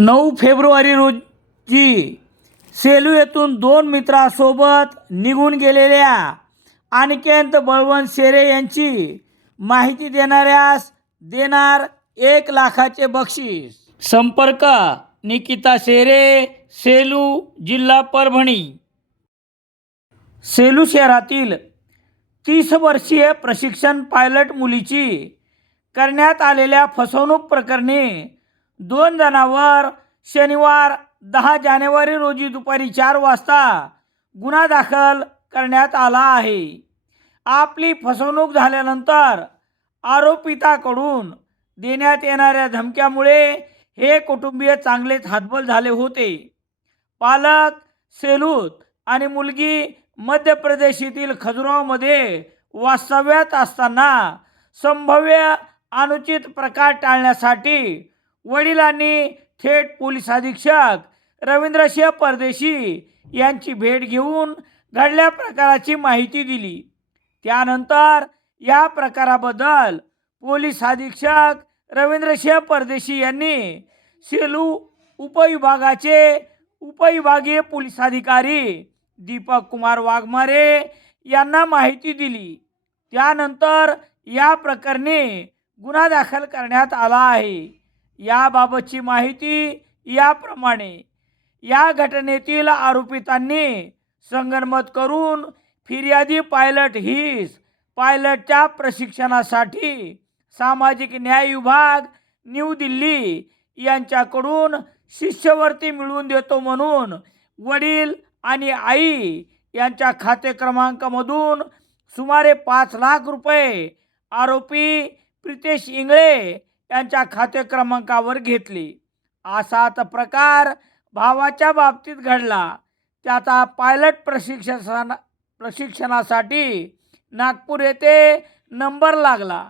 9 February रोजी सेलू येथून 2 मित्रांसोबत निघून गेलेल्या अनिकेत बळवंत शेरे यांची माहिती देणाऱ्यास देणार 1 लाखाचे बक्षीस। संपर्क निकिता शेरे, सेलू, जिल्हा परभणी। सेलू शहरातील 30 वर्षीय प्रशिक्षण पायलट मुलीची करण्यात आलेल्या फसवणूक प्रकरणी 2 जणांवर शनिवार 10 जानेवारी रोजी दुपारी 4 वाजता गुन्हा दाखल करण्यात आला आहे। आपली फसवणूक झाल्यानंतर आरोपिताकडून देण्यात येणाऱ्या धमक्यामुळे हे कुटुंबीय चांगलेच हतबल झाले होते। पालक सेलूत आणि मुलगी मध्य प्रदेश येथील खजुराहोमध्ये वास्तव्यात असताना संभाव्य अनुचित प्रकार टाळण्यासाठी वडिलांनी थेट पोलीस अधीक्षक रवींद्रसिंह परदेशी यांची भेट घेऊन घडलेल्या प्रकाराची माहिती दिली। त्यानंतर या प्रकाराबद्दल पोलीस अधीक्षक रवींद्रसिंह परदेशी यांनी सेलू उपविभागाचे उपविभागीय पोलीस अधिकारी दीपक कुमार वाघमारे यांना माहिती दिली। त्यानंतर या प्रकरणी गुन्हा दाखल करण्यात आला आहे। याबाबतची माहिती याप्रमाणे, या घटनेतील आरोपितांनी संगनमत करून फिर्यादी पायलट हिस पायलटच्या प्रशिक्षणासाठी सामाजिक न्याय विभाग न्यू दिल्ली यांच्याकडून शिष्यवृत्ती मिळवून देतो म्हणून वडील आणि आई यांच्या खाते क्रमांकामधून सुमारे 5 लाख रुपये आरोपी प्रितेश इंगळे यांच्या खाते क्रमांकावर घेतले। असाच प्रकार भावाच्या बाबतीत घडला। त्याचा पायलट प्रशिक्षणासाठी नागपूर येथे नंबर लागला।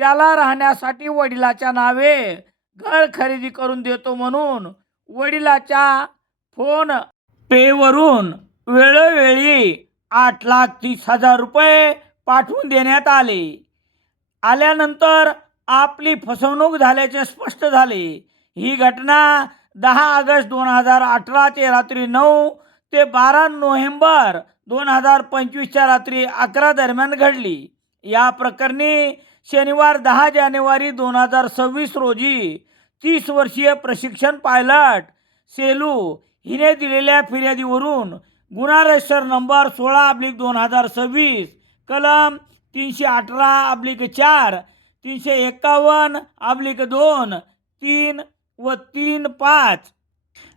त्याला राहण्यासाठी वडिलाच्या नावे घर खरेदी करून देतो म्हणून वडिलाच्या फोन पेवरून वेळोवेळी 8,30,000 रुपये पाठवून देण्यात आल्यानंतर आपली फसवणूक झाल्याचे स्पष्ट झाले। ही घटना 10 ऑगस्ट 2018 ते रात्री 9 ते 12 नोव्हेंबर 2025 रात्री 11 दरम्यान घडली। या प्रकरणी शनिवार 10 जानेवारी 2026 रोजी 30 वर्षीय प्रशिक्षण पायलट सेलू हिने दिलेल्या फिर्यादीवरून गुन्हा रजिस्टर नंबर 16/2026 कलम 318/4, 351/2, 3 व 3-5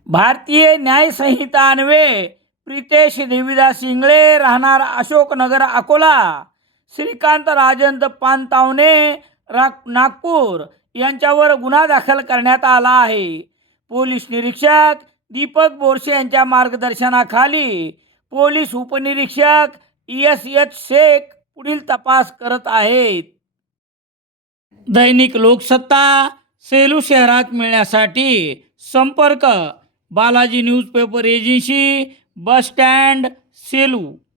भारतीय न्याय संहिता अन्वये प्रितेश देवीदास इंगळे राहणार अशोकनगर अकोला, श्रीकांत राजंत पानतावणे नागपूर यांच्यावर गुन्हा दाखल करण्यात आला आहे। पोलीस निरीक्षक दीपक बोरसे यांच्या मार्गदर्शनाखाली पोलीस उपनिरीक्षक ESH शेख पुढील तपास करत आहेत। दैनिक लोकसत्ता सेलू शहरात मिळण्यासाठी संपर्क Balaji newspaper agency, bus stand, Selu.